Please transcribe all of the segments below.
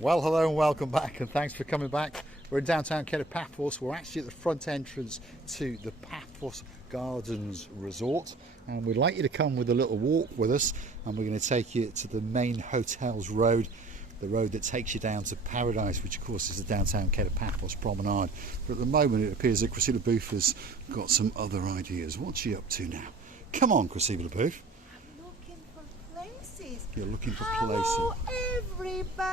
Well, hello and welcome back, and thanks for coming back. We're in downtown Paphos. We're actually at the front entrance to the Paphos Gardens Resort, and we'd like you to come with a little walk with us, and we're going to take you to the main hotel's road, the road that takes you down to Paradise, which of course is the downtown Paphos promenade. But at the moment it appears that Cressida Booth has got some other ideas. What's she up to now? Come on, Cressida Booth. I'm looking for places. You're looking for Hello, places. everybody.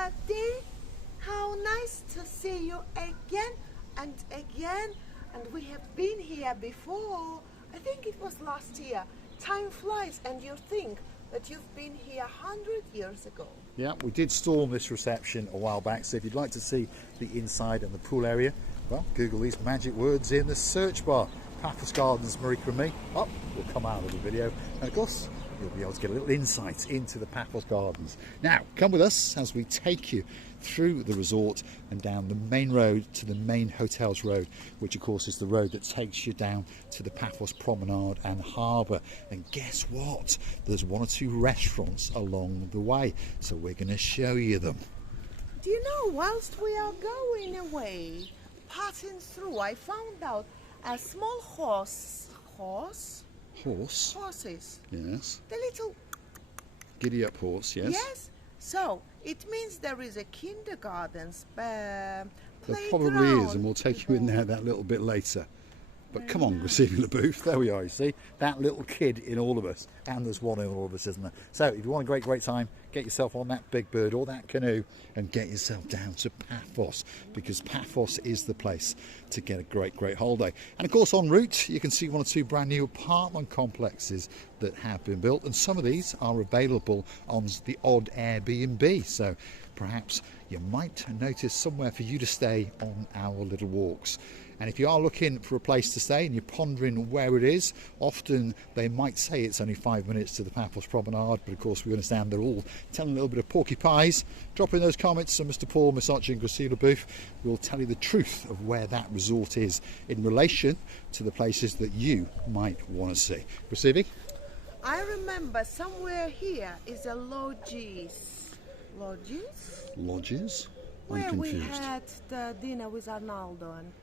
How nice to see you again and again. And we have been here before. I think it was last year. Time flies, and you think that you've been here 100 years ago. Yeah, we did storm this reception a while back, so if you'd like to see the inside and the pool area, well, Google these magic words in the search bar. Paphos Gardens, Marika and me. Up, will come out of the video. And of course, you'll be able to get a little insight into the Paphos Gardens. Now, come with us as we take you through the resort and down the main road to the main hotel's road, which of course is the road that takes you down to the Paphos Promenade and Harbour. And guess what? There's one or two restaurants along the way, so we're going to show you them. Do you know, whilst we are going away, passing through, I found out a small horses. Horse? Yes. The little... Giddy up horse, yes. Yes. So, it means there is a kindergarten There playground. probably is, and we'll take you in there that little bit later. But come on, Cressida Booth, there we are, you see, that little kid in all of us, and there's one in all of us, isn't there? So if you want a great time, get yourself on that big bird or that canoe and get yourself down to Paphos, because Paphos is the place to get a great holiday. And of course, en route, you can see one or two brand new apartment complexes that have been built, and some of these are available on the odd Airbnb, so perhaps you might notice somewhere for you to stay on our little walks. And if you are looking for a place to stay and you're pondering where it is, often they might say it's only 5 minutes to the Paphos Promenade, but of course we understand they're all telling a little bit of porky pies. Drop in those comments, so Mr. Paul, Miss Archie and Cressida Booth will tell you the truth of where that resort is in relation to the places that you might want to see. Cressida? I remember somewhere here is a lodges. Lodges? I'm Where we confused. had the dinner with Arnaldo and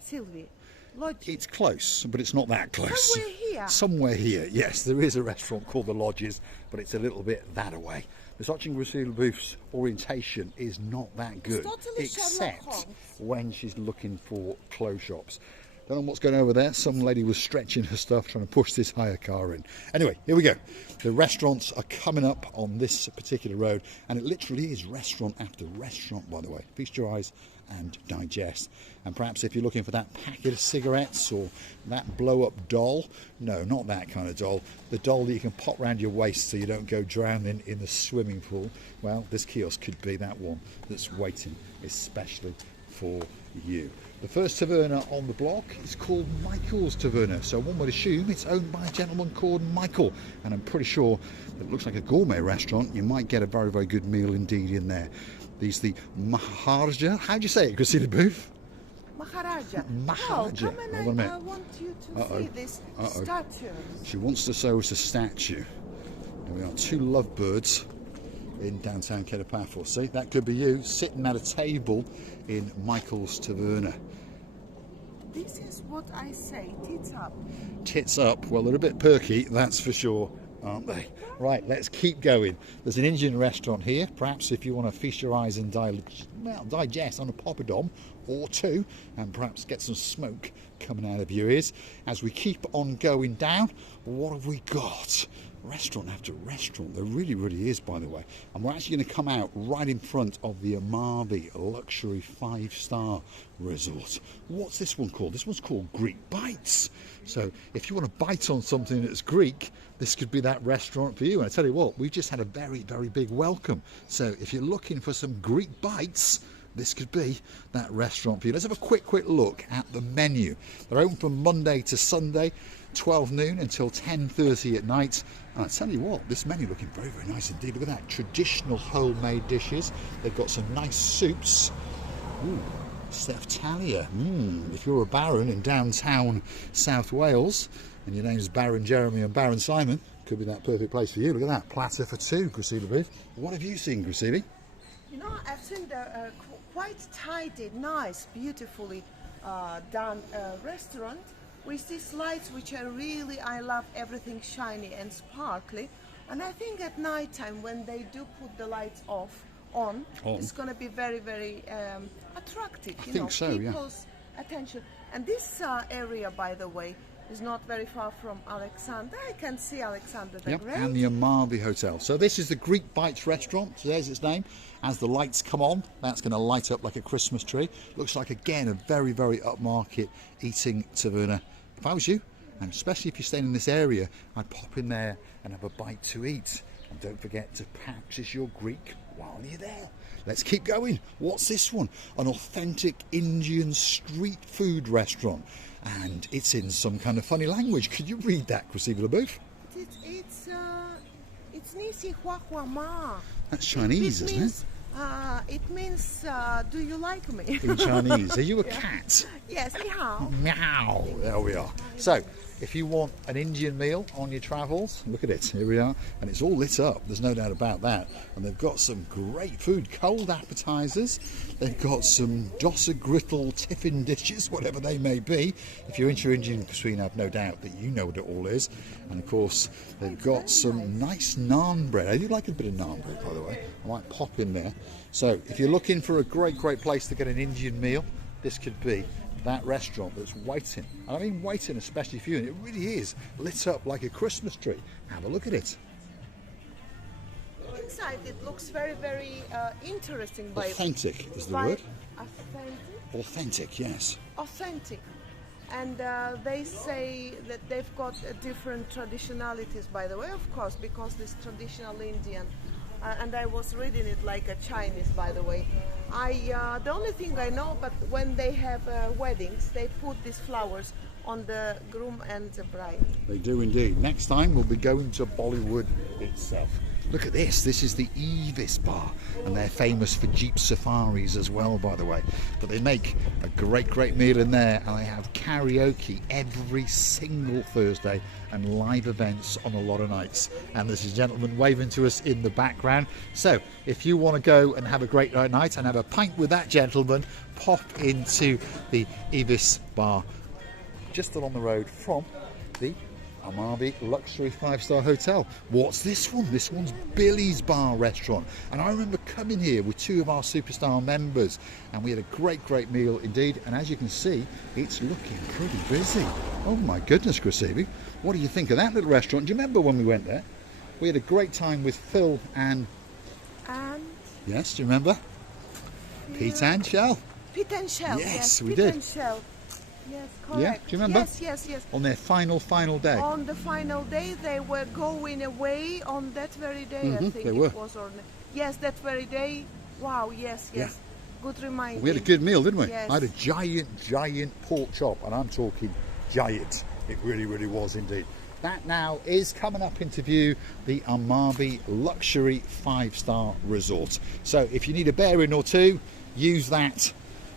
Sylvie. Lodges. It's close, but it's not that close. Somewhere here. Somewhere here, yes. There is a restaurant called The Lodges, but it's a little bit that away. Miss Archie and Cressida Booth's orientation is not that good, totally Sherlock Holmes. except when she's looking for clothes shops. Don't know what's going on over there. Some lady was stretching her stuff, trying to push this hire car in. Anyway, here we go. The restaurants are coming up on this particular road, and it literally is restaurant after restaurant, by the way. Feast your eyes and digest. And perhaps if you're looking for that packet of cigarettes or that blow-up doll, no, not that kind of doll, the doll that you can pop round your waist so you don't go drowning in the swimming pool, well, this kiosk could be that one that's waiting especially for you. The first taverna on the block is called Michael's Taverna, so one would assume it's owned by a gentleman called Michael, and I'm pretty sure it looks like a gourmet restaurant. You might get a very good meal indeed in there. These the Maharaja, how do you say it, Cressida Booth? Maharaja. Maharaja. Oh, come Hold on a and I minute. want you to see this statue. She wants to show us a statue. There we are, two lovebirds in downtown Paphos. See, that could be you sitting at a table in Michael's Taverna. This is what I say, tits up. Tits up. Well, they're a bit perky, that's for sure, aren't they? Right, let's keep going. There's an Indian restaurant here. Perhaps if you want to feast your eyes and digest on a poppadom or two, and perhaps get some smoke coming out of your ears. As we keep on going down, what have we got? Restaurant after restaurant. There really is, by the way. And we're actually going to come out right in front of the Amavi Luxury 5-star Resort. What's this one called? This one's called Greek Bites. So if you want to bite on something that's Greek, this could be that restaurant for you. And I tell you what, we've just had a very big welcome. So if you're looking for some Greek bites, this could be that restaurant for you. Let's have a quick look at the menu. They're open from Monday to Sunday, 12 noon until 10:30 at night. And I tell you what, this menu looking very nice indeed. Look at that, traditional homemade dishes. They've got some nice soups. Ooh, Seftalia. If you're a baron in downtown South Wales and your name's Baron Jeremy and Baron Simon, could be that perfect place for you. Look at that, platter for two, Cressida Booth. What have you seen, Cressida? You know, I've seen the quite tidy, nice, beautifully done restaurant with these lights, which are really, I love everything shiny and sparkly. And I think at night time, when they do put the lights on, it's going to be very, very attractive. I think so, people's attention. And this area, by the way, is not very far from Alexander. I can see Alexander the Great. And the Amalfi Hotel. So this is the Greek Bites restaurant. So there's its name. As the lights come on, that's going to light up like a Christmas tree. Looks like, again, a very, very upmarket eating taverna. If I was you, and especially if you're staying in this area, I'd pop in there and have a bite to eat. And don't forget to practice your Greek while you're there. Let's keep going. What's this one? An authentic Indian street food restaurant. And it's in some kind of funny language. Could you read that, Krasiva Laboof? It's Nisi Hua Hua Ma. That's Chinese, isn't it? It means, do you like me? In Chinese. Are you a cat? Yes, ni hao. Meow. There we are. So, if you want an Indian meal on your travels, look at it. Here we are. And it's all lit up. There's no doubt about that. And they've got some great food. Cold appetizers. They've got some dosa griddle tiffin dishes, whatever they may be. If you're into Indian cuisine, I've no doubt that you know what it all is. And of course, they've got some nice naan bread. I do like a bit of naan bread, by the way. I might pop in there. So, if you're looking for a great, great place to get an Indian meal, this could be that restaurant that's waiting. And I mean waiting especially for you. And it really is lit up like a Christmas tree. Have a look at it. Inside it looks very, very interesting. Authentic is the word. Authentic? Authentic, yes. Authentic. And they say that they've got different traditionalities, by the way, of course, because this traditional Indian. And I was reading it like a Chinese, by the way. The only thing I know, but when they have weddings, they put these flowers on the groom and the bride. They do indeed. Next time we'll be going to Bollywood itself. Look at this. This is the Evis bar, and they're famous for Jeep safaris as well, by the way. But they make a great, great meal in there, and they have karaoke every single Thursday and live events on a lot of nights. And there's a gentleman waving to us in the background. So if you want to go and have a great night and have a pint with that gentleman, pop into the Evis bar just along the road from the Amalfi Luxury 5-star Hotel. What's this one? This one's Billy's Bar Restaurant. And I remember coming here with two of our Superstar members, and we had a great, great meal indeed. And as you can see, it's looking pretty busy. Oh my goodness, Krasiva. What do you think of that little restaurant? Do you remember when we went there? We had a great time with Phil and... Yes, do you remember? Yeah. Pete and Shell. Pete and Shell. Yes, we Pete did. And Shell. Yes, correct. Yeah, do you remember? Yes. On their final day. On the final day, they were going away on that very day, I think they were. It was. Yes, that very day. Wow, yes. Yeah. Good reminder. We had a good meal, didn't we? Yes. I had a giant pork chop, and I'm talking giant. It really, really was indeed. That now is coming up into view, the Amalfi Luxury 5-star Resort. So if you need a bearing or two, use that.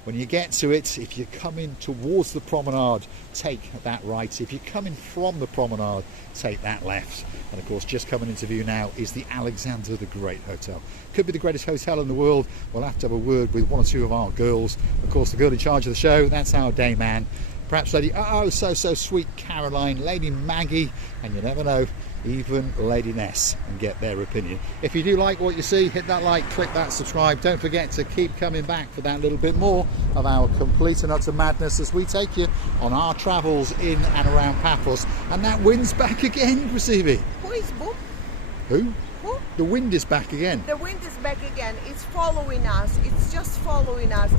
When you get to it, if you're coming towards the promenade, take that right. If you're coming from the promenade, take that left. And of course, just coming into view now is the Alexander the Great Hotel. Could be the greatest hotel in the world. We'll have to have a word with one or two of our girls. Of course, the girl in charge of the show, that's our day man. Perhaps Lady, so sweet Caroline, Lady Maggie, and you never know, even Lady Ness, and get their opinion. If you do like what you see, hit that like, click that subscribe. Don't forget to keep coming back for that little bit more of our complete and utter madness as we take you on our travels in and around Paphos. And that wind's back again, Krasiva. Who is Bob? Who? Who? The wind is back again. The wind is back again. It's following us. It's just following us.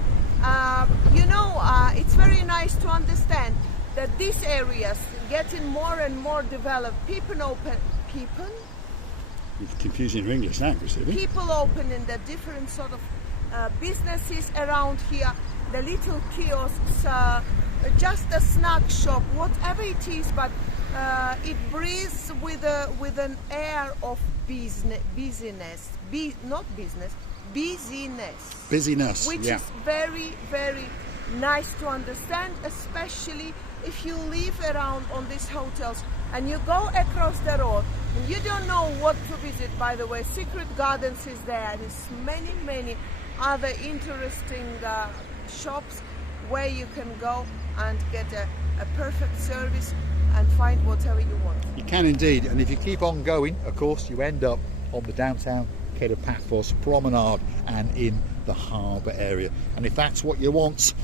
It's very nice to understand that these areas getting more and more developed. People open. It's confusing your English now, Krasiva. People opening the different sort of businesses around here. The little kiosks, just a snack shop, whatever it is, but it breathes with an air of busyness. Busyness, which yeah. is very, very nice to understand, especially if you live around on these hotels and you go across the road and you don't know what to visit, by the way, Secret Gardens is there. There's many other interesting shops where you can go and get a perfect service and find whatever you want. You can indeed, and if you keep on going, of course, you end up on the downtown Cape of Paphos promenade and in the harbour area. And if that's what you want,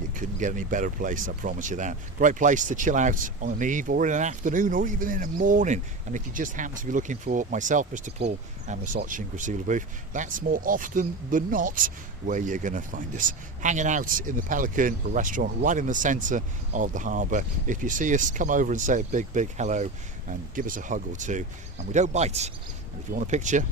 you couldn't get any better place, I promise you that. Great place to chill out on an eve or in an afternoon or even in a morning. And if you just happen to be looking for myself, Mr. Paul, and the Sochi and Gracila booth, that's more often than not where you're going to find us. Hanging out in the Pelican restaurant right in the centre of the harbour. If you see us, come over and say a big hello and give us a hug or two. And we don't bite. And if you want a picture,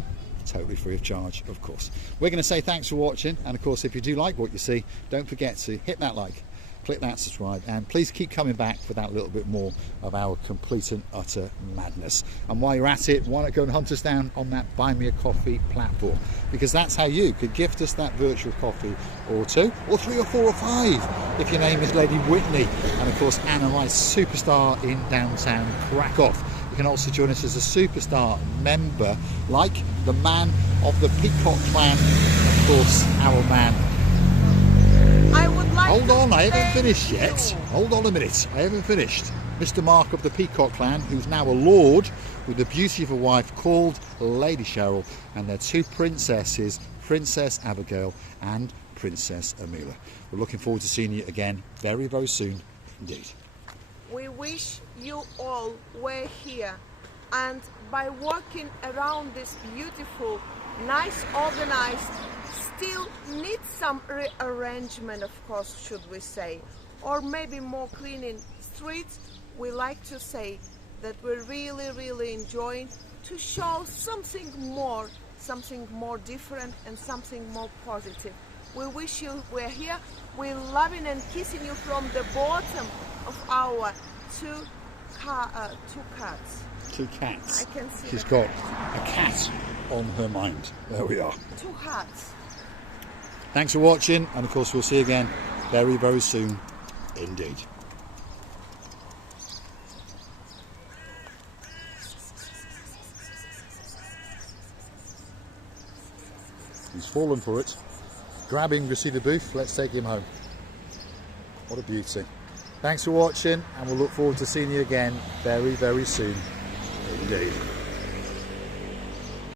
totally free of charge, of course. We're going to say thanks for watching, and of course, if you do like what you see, don't forget to hit that like, click that subscribe, and please keep coming back for that little bit more of our complete and utter madness. And while you're at it, why not go and hunt us down on that Buy Me a Coffee platform, because that's how you could gift us that virtual coffee or two or three or four or five if your name is Lady Whitney and of course Anna Rice, superstar in downtown Krakow. You can also join us as a superstar member, like the man of the Peacock clan, of course, our man. I would like Hold on, I haven't thank finished yet. you. Hold on a minute, I haven't finished. Mr. Mark of the Peacock clan, who's now a lord with a beautiful wife called Lady Cheryl, and their two princesses, Princess Abigail and Princess Amelia. We're looking forward to seeing you again very soon indeed. We wish you all were here, and by walking around this beautiful, nice, organized, still needs some rearrangement, of course, should we say, or maybe more cleaning streets, we like to say that we're really enjoying to show something more different and something more positive. We wish you were here. We're loving and kissing you from the bottom of our two cats. Two cats. I can see She's them. got a cat on her mind. There we are. Two hats. Thanks for watching, and of course we'll see you again very soon indeed. He's fallen for it. Grabbing Gracila booth, let's take him home. What a beauty. Thanks for watching, and we'll look forward to seeing you again very soon indeed.